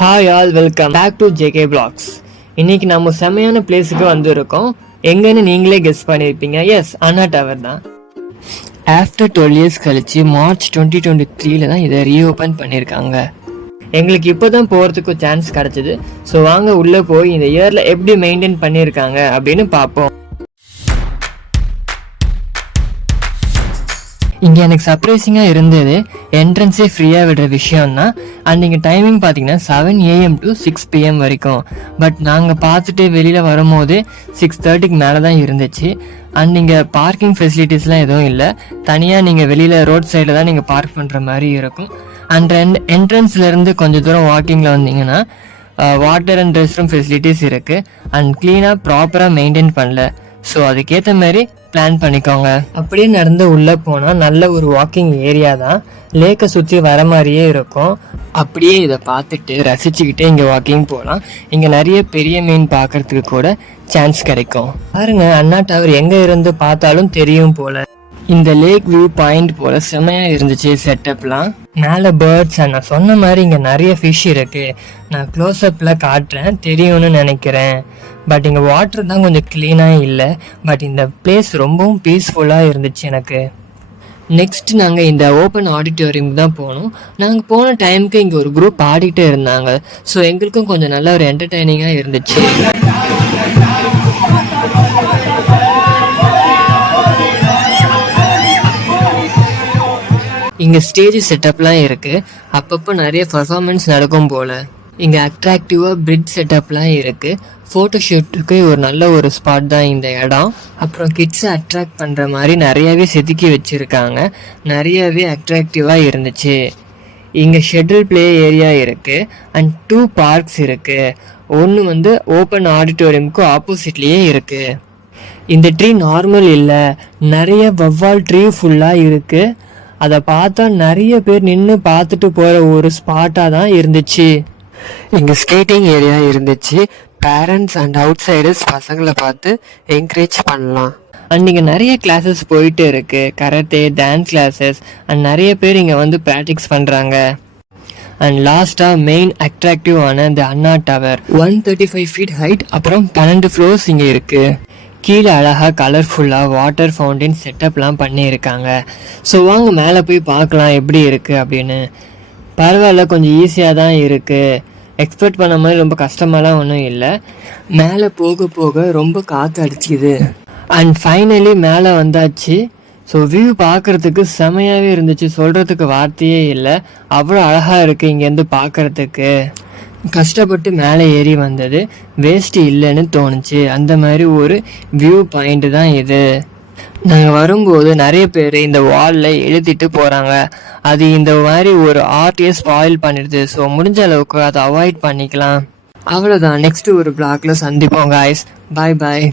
Hi all, welcome back to JK blogs. இன்னைக்கு நம்ம செம்மையான பிளேஸுக்கு வந்திருக்கோம். எங்கன்னு நீங்களே கெஸ் பண்ணியிருப்பீங்க. எஸ், அண்ணா டவர் தான். ஆஃப்டர் 12 இயர்ஸ் கழிச்சு மார்ச் 2023 தான் இதை ரீஓப்பன் பண்ணியிருக்காங்க. எங்களுக்கு இப்போ தான் போகிறதுக்கு சான்ஸ் கிடச்சிது. ஸோ வாங்க உள்ளே போய் இந்த இயரில் எப்படி மெயின்டைன் பண்ணியிருக்காங்க அப்படின்னு பார்ப்போம். இங்கே எனக்கு சர்ப்ரைசிங்காக இருந்தது என்ட்ரன்ஸே ஃப்ரீயாக விடுற விஷயம்தான். அண்ட் இங்கே டைமிங் பார்த்தீங்கன்னா 7 AM to 6 PM வரைக்கும். பட் நாங்கள் பார்த்துட்டு வெளியில் வரும்போது 6:30க்கு மேலே தான் இருந்துச்சு. அண்ட் இங்கே பார்க்கிங் ஃபெசிலிட்டிஸ்லாம் எதுவும் இல்லை. தனியாக நீங்கள் வெளியில் ரோட் சைடில் தான் நீங்கள் பார்க் பண்ணுற மாதிரி இருக்கும். அண்ட் என்ட்ரன்ஸ்லேருந்து கொஞ்சம் தூரம் வாக்கிங்கில் வந்தீங்கன்னா water and rest room facilities இருக்குது. அண்ட் க்ளீனாக ப்ராப்பராக மெயின்டைன் பண்ணல. ஸோ அதுக்கேற்ற மாதிரி பிளான் பண்ணிக்கோங்க. அப்படியே நடந்து உள்ளே போனால் நல்ல ஒரு வாக்கிங் ஏரியா தான். லேக்கை சுற்றி வர மாதிரியே இருக்கும். அப்படியே இதை பார்த்துட்டு ரசிச்சுக்கிட்டே இங்கே வாக்கிங் போகலாம். இங்கே நிறைய பெரிய மீன் பார்க்கறதுக்கு கூட சான்ஸ் கிடைக்கும். பாருங்க, அண்ணா டவர் எங்கே இருந்து பார்த்தாலும் தெரியும் போல. இந்த லேக் வியூ பாயிண்ட் போல செம்மையாக இருந்துச்சு செட்டப்லாம். மேலே பேர்ட்ஸ், நான் சொன்ன மாதிரி இங்கே நிறைய ஃபிஷ் இருக்குது. நான் க்ளோஸ்அப்பில் காட்டுறேன், தெரியும்னு நினைக்கிறேன். பட் இங்கே வாட்டர் தான் கொஞ்சம் க்ளீனாக இல்லை. பட் இந்த பிளேஸ் ரொம்பவும் பீஸ்ஃபுல்லாக இருந்துச்சு எனக்கு. நெக்ஸ்ட் நாங்கள் இந்த ஓப்பன் ஆடிட்டோரியம் தான் போனோம். நாங்கள் போன டைமுக்கு இங்கே ஒரு குரூப் ஆடிட்டே இருந்தாங்க. ஸோ எங்களுக்கும் கொஞ்சம் நல்ல ஒரு என்டர்டைனிங்காக இருந்துச்சு. இங்கே ஸ்டேஜ் செட்டப்லாம் இருக்குது. அப்பப்போ நிறைய பர்ஃபார்மன்ஸ் நடக்கும் போல். இங்கே அட்ராக்டிவாக பிரிட்ஜ் செட்டப்லாம் இருக்குது. ஃபோட்டோஷூட்டுக்கு ஒரு நல்ல ஒரு ஸ்பாட் தான் இந்த இடம். அப்புறம் கிட்ஸை அட்ராக்ட் பண்ணுற மாதிரி நிறையாவே செதுக்கி வச்சுருக்காங்க. நிறையாவே அட்ராக்டிவாக இருந்துச்சு. இங்கே ஷெட்யூல் பிளே ஏரியா இருக்குது. அண்ட் 2 பார்க்ஸ் இருக்குது. ஒன்று ஓப்பன் ஆடிட்டோரியமுக்கு ஆப்போசிட்லேயே இருக்குது. இந்த ட்ரீ நார்மல் இல்லை, நிறைய வவ்வால் ட்ரீ ஃபுல்லாக இருக்குது. அதை பார்த்தா நிறைய பேர் நின்று பார்த்துட்டு போகிற ஒரு ஸ்பாட்டாக தான் இருந்துச்சு. இங்கே ஸ்கேட்டிங் ஏரியா இருந்துச்சு. பேரண்ட்ஸ் அண்ட் அவுட் சைடர்ஸ் பசங்களை பார்த்து என்கரேஜ் பண்ணலாம். அண்ட் இங்கே நிறைய கிளாஸஸ் போயிட்டு இருக்கு. Karate, dance classes. அண்ட் நிறைய பேர் இங்கே வந்து ப்ராக்டிஸ் பண்ணுறாங்க. அண்ட் லாஸ்ட்டாக மெயின் அட்ராக்டிவான இந்த அண்ணா டவர் 135 feet ஹைட். அப்புறம் 12 floors இங்கே இருக்குது. கீழே அழகாக கலர்ஃபுல்லாக வாட்டர் ஃபவுண்டைன் செட்டப்லாம் பண்ணியிருக்காங்க. ஸோ வாங்க மேலே போய் பார்க்கலாம் எப்படி இருக்குது அப்படின்னு. பரவாயில்ல, கொஞ்சம் ஈஸியாக தான் இருக்குது. எக்ஸ்பெக்ட் பண்ண மாதிரி ரொம்ப கஷ்டமாலாம் ஒன்றும் இல்லை. மேலே போக போக ரொம்ப காற்று அடிச்சுது. அண்ட் ஃபைனலி மேலே வந்தாச்சு. ஸோ வியூ பார்க்குறதுக்கு செமையாகவே இருந்துச்சு. சொல்கிறதுக்கு வார்த்தையே இல்லை, அவ்வளோ அழகாக இருக்குது இங்கேருந்து பார்க்குறதுக்கு. கஷ்டப்பட்டு மேலே ஏறி வந்தது வேஸ்ட்டு இல்லைன்னு தோணுச்சு. அந்த மாதிரி ஒரு வியூ பாயிண்ட் தான் இது. நாங்கள் வரும்போது நிறைய பேர் இந்த வாலில் எழுதிட்டு போகிறாங்க. அது இந்த மாதிரி ஒரு ஆர்ட்டையே ஸ்பாயில் பண்ணிடுது. ஸோ முடிஞ்ச அளவுக்கு அதை அவாய்ட் பண்ணிக்கலாம். அவ்வளோதான். நெக்ஸ்ட்டு ஒரு பிளாக்ல சந்திப்போம் காய்ஸ். பாய் பாய்.